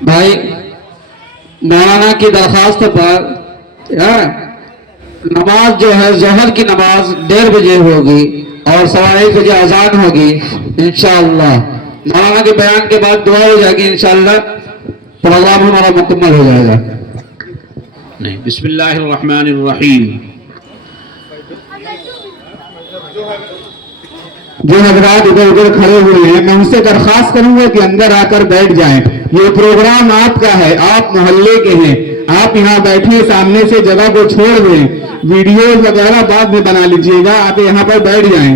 بھائی مولانا کی درخواست پر نماز جو ہے ظہر کی نماز 1:30 بجے ہوگی اور 1:15 بجے اذان ہوگی انشاءاللہ۔ مولانا کے بیان کے بعد دعا ہو جائے گی انشاءاللہ، پروگرام ہمارا مکمل ہو جائے گا۔ بسم اللہ الرحمن الرحیم۔ جو حضرات ادھر ادھر کھڑے ہوئے ہیں میں ان سے درخواست کروں گا کہ اندر آ کر بیٹھ جائیں۔ یہ پروگرام آپ کا ہے، آپ محلے کے ہیں، آپ یہاں بیٹھے، سامنے سے جگہ کو چھوڑ دیں، ویڈیوز وغیرہ بعد میں بنا لیجئے گا، آپ یہاں پر بیٹھ جائیں۔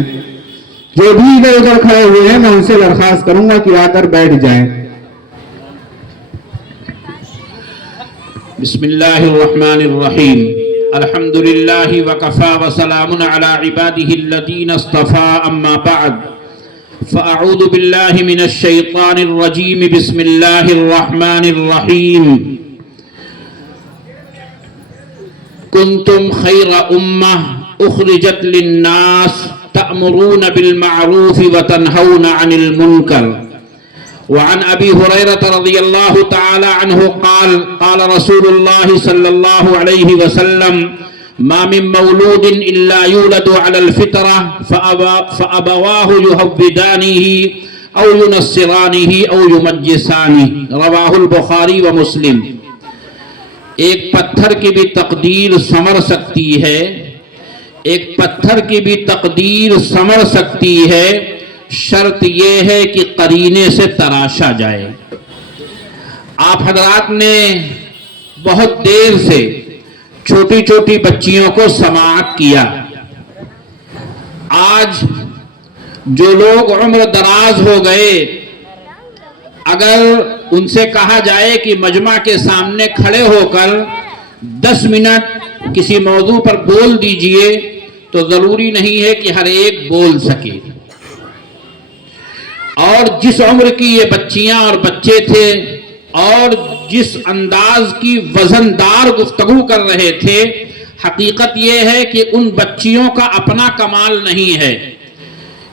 جو بھی ادھر ادھر کھڑے ہوئے ہیں میں ان سے درخواست کروں گا کہ آ کر بیٹھ جائیں۔ بسم اللہ الرحمن الرحیم۔ الحمد للہ وکفی وسلام علی عباده الذین اصطفی، اما بعد فاعوذ باللہ من الشیطان الرجیم۔ بسم اللہ الرحمن الرحیم۔ کنتم خیر امہ اخرجت للناس تأمرون بالمعروف وتنہون عن المنکر۔ وعن ابی ہریرہ رضی اللہ تعالی عنہ قال قال رسول اللہ صلی اللہ علیہ وسلم ما من مولود الا یولد علی الفطرہ فابواہ یہودانہ او ینصرانہ او یمجسانہ، رواہ البخاری و مسلم۔ ایک پتھر کی بھی تقدیر سنور سکتی ہے، ایک پتھر کی بھی تقدیر سنور سکتی ہے، شرط یہ ہے کہ قرینے سے تراشا جائے۔ آپ حضرات نے بہت دیر سے چھوٹی چھوٹی بچیوں کو سماعت کیا۔ آج جو لوگ عمر دراز ہو گئے، اگر ان سے کہا جائے کہ مجمع کے سامنے کھڑے ہو کر 10 منٹ کسی موضوع پر بول دیجئے تو ضروری نہیں ہے کہ ہر ایک بول سکے۔ اور جس عمر کی یہ بچیاں اور بچے تھے اور جس انداز کی وزندار گفتگو کر رہے تھے، حقیقت یہ ہے کہ ان بچیوں کا اپنا کمال نہیں ہے۔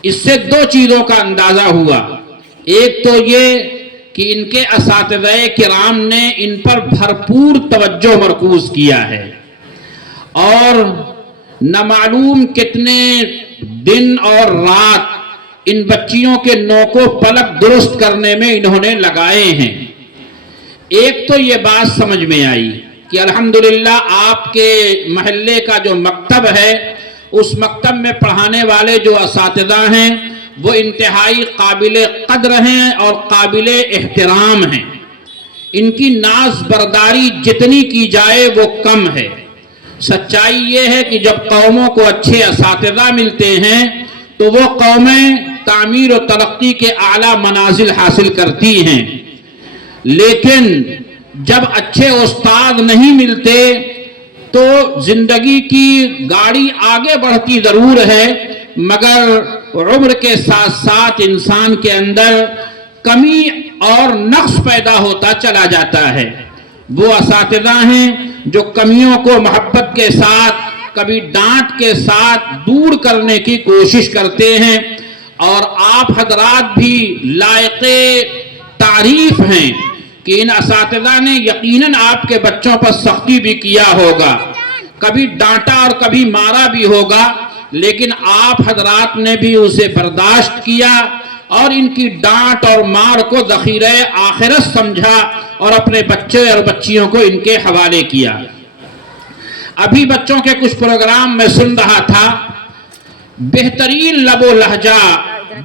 اس سے 2 چیزوں کا اندازہ ہوا۔ ایک تو یہ کہ ان کے اساتذہ کرام نے ان پر بھرپور توجہ مرکوز کیا ہے، اور نہ معلوم کتنے دن اور رات ان بچیوں کے نوک و پلک درست کرنے میں انہوں نے لگائے ہیں۔ ایک تو یہ بات سمجھ میں آئی کہ الحمدللہ آپ کے محلے کا جو مکتب ہے، اس مکتب میں پڑھانے والے جو اساتذہ ہیں وہ انتہائی قابل قدر ہیں اور قابل احترام ہیں۔ ان کی ناز برداری جتنی کی جائے وہ کم ہے۔ سچائی یہ ہے کہ جب قوموں کو اچھے اساتذہ ملتے ہیں تو وہ قومیں تعمیر و ترقی کے اعلیٰ منازل حاصل کرتی ہیں، لیکن جب اچھے استاد نہیں ملتے تو زندگی کی گاڑی آگے بڑھتی ضرور ہے، مگر عمر کے ساتھ ساتھ انسان کے اندر کمی اور نقص پیدا ہوتا چلا جاتا ہے۔ وہ اساتذہ ہیں جو کمیوں کو محبت کے ساتھ، کبھی ڈانٹ کے ساتھ دور کرنے کی کوشش کرتے ہیں، اور آپ حضرات بھی لائق تعریف ہیں کہ ان اساتذہ نے یقیناً آپ کے بچوں پر سختی بھی کیا ہوگا، کبھی ڈانٹا اور کبھی مارا بھی ہوگا، لیکن آپ حضرات نے بھی اسے برداشت کیا اور ان کی ڈانٹ اور مار کو ذخیرہ آخرت سمجھا اور اپنے بچے اور بچیوں کو ان کے حوالے کیا۔ ابھی بچوں کے کچھ پروگرام میں سن رہا تھا، بہترین لب و لہجہ،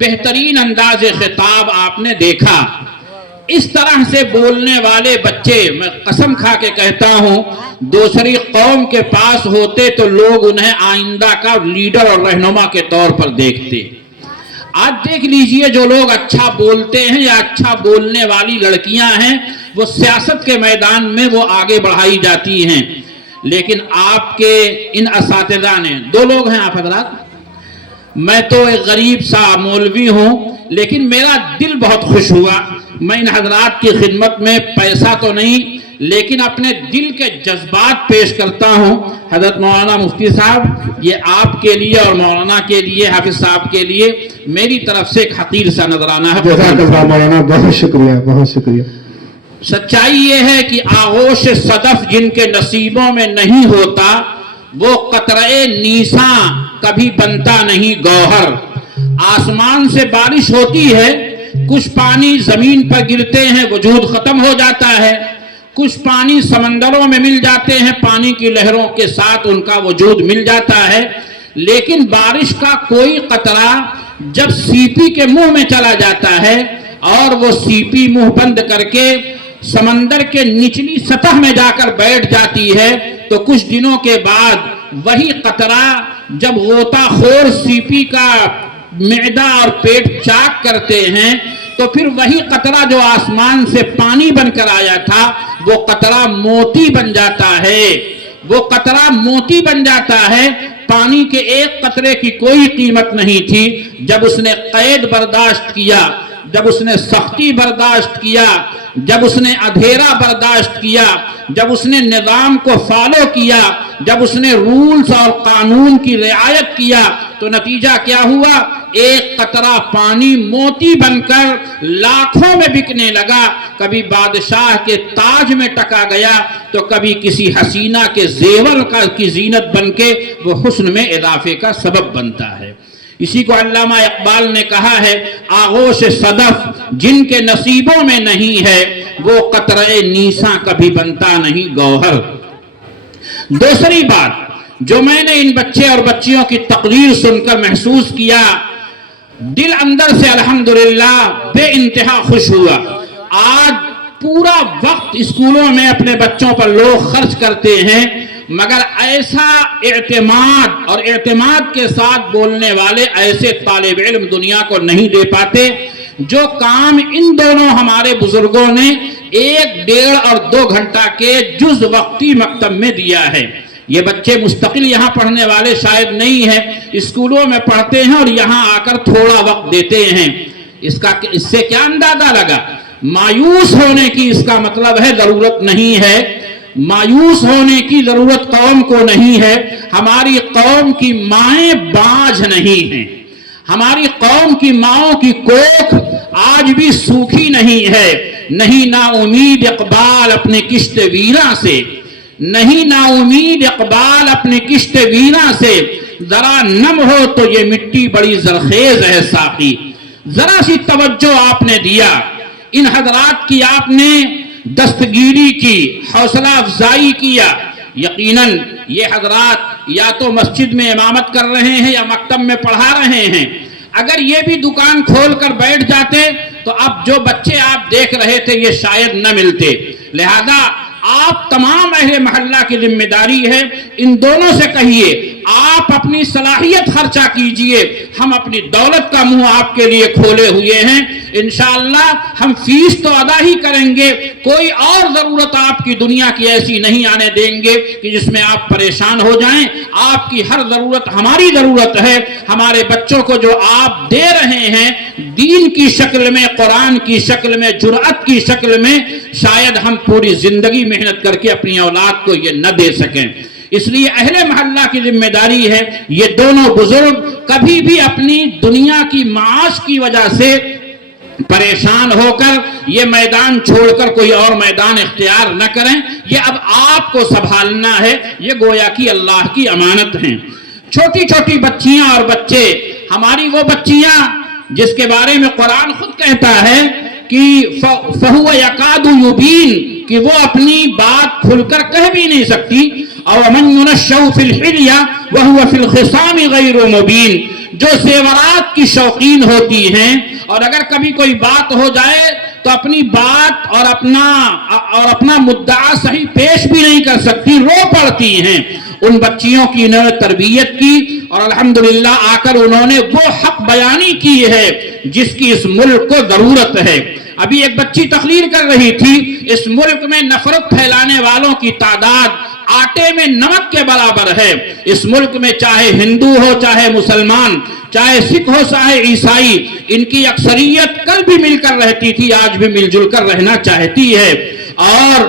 بہترین انداز خطاب آپ نے دیکھا۔ اس طرح سے بولنے والے بچے میں قسم کھا کے کہتا ہوں دوسری قوم کے پاس ہوتے تو لوگ انہیں آئندہ کا لیڈر اور رہنما کے طور پر دیکھتے۔ آج دیکھ لیجئے جو لوگ اچھا بولتے ہیں یا اچھا بولنے والی لڑکیاں ہیں وہ سیاست کے میدان میں وہ آگے بڑھائی جاتی ہیں، لیکن آپ کے ان اساتذہ نے، 2 لوگ ہیں آپ حضرات، میں تو ایک غریب سا مولوی ہوں لیکن میرا دل بہت خوش ہوا۔ میں ان حضرات کی خدمت میں پیسہ تو نہیں لیکن اپنے دل کے جذبات پیش کرتا ہوں. حضرت مولانا مفتی صاحب، یہ آپ کے لیے اور مولانا کے لیے، حافظ صاحب کے لیے میری طرف سے ایک حقیر سا نظرانہ ہے. جزاک اللہ مولانا، بہت شکریہ، بہت شکریہ. سچائی یہ ہے کہ آغوش صدف جن کے نصیبوں میں نہیں ہوتا، وہ قطرے نیساں کبھی بنتا نہیں گوہر. آسمان سے بارش ہوتی ہے، کچھ پانی زمین پر گرتے ہیں، وجود ختم ہو جاتا ہے. کچھ پانی سمندروں میں مل جاتے ہیں، پانی کی لہروں کے ساتھ ان کا وجود مل جاتا ہے. لیکن بارش کا کوئی قطرہ جب سیپی کے منہ میں چلا جاتا ہے اور وہ سیپی منہ بند کر کے سمندر کے نچلی سطح میں جا کر بیٹھ جاتی ہے، تو کچھ دنوں کے بعد وہی قطرہ جب غوطہ خور سیپی کا معدہ اور پیٹ چاک کرتے ہیں، تو پھر وہی قطرہ جو آسمان سے پانی بن کر آیا تھا، وہ قطرہ موتی بن جاتا ہے. وہ قطرہ موتی بن جاتا ہے. پانی کے ایک قطرے کی کوئی قیمت نہیں تھی. جب اس نے قید برداشت کیا، جب اس نے سختی برداشت کیا، جب اس نے اندھیرا برداشت کیا، جب اس نے نظام کو فالو کیا، جب اس نے رولز اور قانون کی رعایت کیا، تو نتیجہ کیا ہوا؟ ایک قطرہ پانی موتی بن کر لاکھوں میں بکنے لگا. کبھی بادشاہ کے تاج میں ٹکا گیا، تو کبھی کسی حسینہ کے زیور کی زینت بن کے وہ حسن میں اضافے کا سبب بنتا ہے. اسی کو علامہ اقبال نے کہا ہے، آغوش صدف جن کے نصیبوں میں نہیں ہے، وہ قطرے نیساں کبھی بنتا نہیں گوہر. دوسری بات جو میں نے ان بچے اور بچیوں کی تقریر سن کر محسوس کیا، دل اندر سے الحمدللہ بے انتہا خوش ہوا. آج پورا وقت اسکولوں میں اپنے بچوں پر لوگ خرچ کرتے ہیں، مگر ایسا اعتماد اور اعتماد کے ساتھ بولنے والے ایسے طالب علم دنیا کو نہیں دے پاتے. جو کام ان دونوں ہمارے بزرگوں نے 1، 1.5 اور 2 گھنٹہ کے جز وقتی مکتب میں دیا ہے، یہ بچے مستقل یہاں پڑھنے والے شاید نہیں ہیں، اسکولوں میں پڑھتے ہیں اور یہاں آ کر تھوڑا وقت دیتے ہیں. اس سے کیا اندازہ لگا؟ مایوس ہونے کی اس کا مطلب ہے ضرورت نہیں ہے. مایوس ہونے کی ضرورت قوم کو نہیں ہے. ہماری قوم کی مائیں باجھ نہیں ہیں. ہماری قوم کی ماؤں کی کوکھ آج بھی سوکھی نہیں ہے. نہیں نا امید اقبال اپنے کشت ویراں سے، نہیں نا امید اقبال اپنے کشت ویراں سے. ذرا نم ہو تو یہ مٹی بڑی زرخیز ہے ساقی. ذرا سی توجہ آپ نے دیا، ان حضرات کی آپ نے دستگیری کی، حوصلہ افزائی کیا. یقیناً یہ حضرات یا تو مسجد میں امامت کر رہے ہیں یا مکتب میں پڑھا رہے ہیں. اگر یہ بھی دکان کھول کر بیٹھ جاتے تو اب جو بچے آپ دیکھ رہے تھے یہ شاید نہ ملتے. لہذا آپ تمام اہل محلہ کی ذمہ داری ہے، ان دونوں سے کہیے آپ اپنی صلاحیت خرچہ کیجئے. ہم اپنی دولت کا منہ آپ کے لیے کھولے ہوئے ہیں. انشاءاللہ ہم فیس تو ادا ہی کریں گے، کوئی اور ضرورت آپ کی دنیا کی ایسی نہیں آنے دیں گے کہ جس میں آپ پریشان ہو جائیں. آپ کی ہر ضرورت ہماری ضرورت ہے. ہمارے بچوں کو جو آپ دے رہے ہیں دین کی شکل میں، قرآن کی شکل میں، جرأت کی شکل میں، شاید ہم پوری زندگی محنت کر کے اپنی اولاد کو یہ نہ دے سکیں. اس لیے اہل محلہ کی ذمہ داری ہے یہ دونوں بزرگ کبھی بھی اپنی دنیا کی معاش کی وجہ سے پریشان ہو کر یہ میدان چھوڑ کر کوئی اور میدان اختیار نہ کریں. یہ اب آپ کو سنبھالنا ہے، یہ گویا کی اللہ کی امانت ہیں. چھوٹی چھوٹی بچیاں اور بچے، ہماری وہ بچیاں جس کے بارے میں قرآن خود کہتا ہے کہ فَهُوَ يَكَادُ يُبِينُ، کہ وہ اپنی بات کھل کر کہہ بھی نہیں سکتی. اور مَن يُنَشَّأُ فِي الْحِلْيَةِ وَهُوَ فِي الْخِصَامِ غَيْرُ مُبِينٍ، جو زیورات کی شوقین ہوتی ہیں اور اگر کبھی کوئی بات ہو جائے تو اپنی بات اور اپنا مدعا صحیح پیش بھی نہیں کر سکتی، رو پڑتی ہیں. ان بچیوں کی انہوں نے تربیت کی اور الحمدللہ آ کر انہوں نے وہ حق بیانی کی ہے جس کی اس ملک کو ضرورت ہے. ابھی ایک بچی تقریر کر رہی تھی، اس ملک میں نفرت پھیلانے والوں کی تعداد آٹے میں نمک کے برابر ہے. اس ملک میں چاہے ہندو ہو، چاہے مسلمان، چاہے سکھ ہو، چاہے عیسائی، ان کی اکثریت کل بھی مل کر رہتی تھی، آج بھی مل جل کر رہنا چاہتی ہے. اور